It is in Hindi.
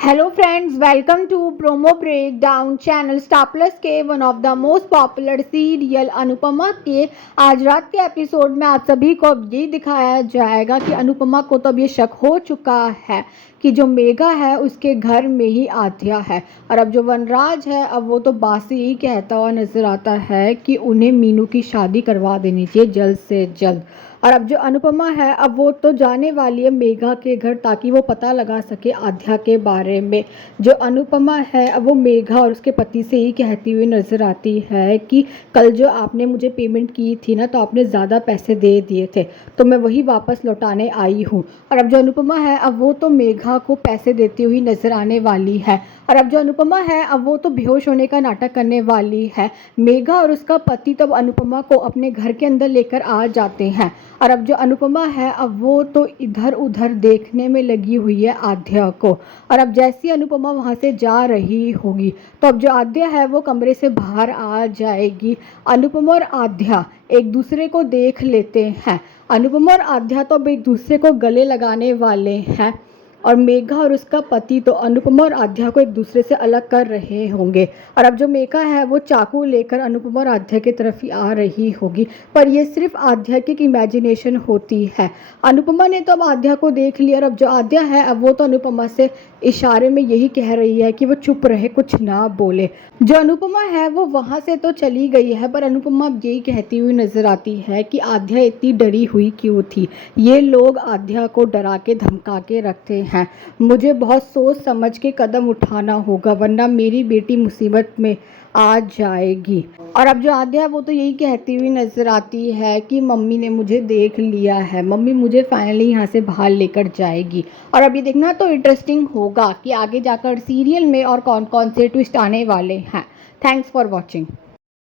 Hello friends, welcome to promo breakdown channel Star Plus के one of the most popular serial Anupama के आज रात के एपिसोड में आप सभी को अब ये दिखाया जाएगा कि अनुपमा को तो अब ये शक हो चुका है कि जो मेघा है उसके घर में ही आध्या है। और अब जो वनराज है अब वो तो बासी ही कहता हुआ नजर आता है कि उन्हें मीनू की शादी करवा देनी चाहिए जल्द से जल्द। और अब जो अनुपमा है अब वो तो जाने वाली है मेघा के घर ताकि वो पता लगा सके आध्या के बारे में। जो अनुपमा है अब वो मेघा और उसके पति से ही कहती हुई नज़र आती है कि कल जो आपने मुझे पेमेंट की थी ना, तो आपने ज़्यादा पैसे दे दिए थे, तो मैं वही वापस लौटाने आई हूँ। और अब जो अनुपमा है अब वो तो मेघा को पैसे देती हुई नज़र आने वाली है। और अब जो अनुपमा है अब वो तो बेहोश होने का नाटक करने वाली है। मेघा और उसका पति तब अनुपमा को अपने घर के अंदर लेकर आ जाते हैं। और अब जो अनुपमा है अब वो तो इधर उधर देखने में लगी हुई है आध्या को। और अब जैसी अनुपमा वहाँ से जा रही होगी तो अब जो आध्या है वो कमरे से बाहर आ जाएगी। अनुपमा और आध्या एक दूसरे को देख लेते हैं। अनुपमा और आध्या तो अब एक दूसरे को गले लगाने वाले हैं और मेघा और उसका पति तो अनुपमा और आध्या को एक दूसरे से अलग कर रहे होंगे। और अब जो मेघा है वो चाकू लेकर अनुपमा और आध्या की तरफ ही आ रही होगी, पर ये सिर्फ आध्या की इमेजिनेशन होती है। अनुपमा ने तो अब आध्या को देख लिया और अब जो आध्या है अब वो तो अनुपमा से इशारे में यही कह रही है कि वो चुप रहे, कुछ ना बोले। जो अनुपमा है वो वहाँ से तो चली गई है, पर अनुपमा अब यही कहती हुई नजर आती है कि आध्या इतनी डरी हुई क्यों थी। ये लोग आध्या को डरा के धमका के रखते हैं। मुझे बहुत सोच समझ के कदम उठाना होगा वरना मेरी बेटी मुसीबत में आ जाएगी। और अब जो आध्या है वो तो यही कहती हुई नज़र आती है कि मम्मी ने मुझे देख लिया है, मम्मी मुझे फाइनली यहाँ से बाहर लेकर जाएगी। और अब ये देखना तो इंटरेस्टिंग होगा कि आगे जाकर सीरियल में और कौन कौन से ट्विस्ट आने वाले हैं। Thanks for watching.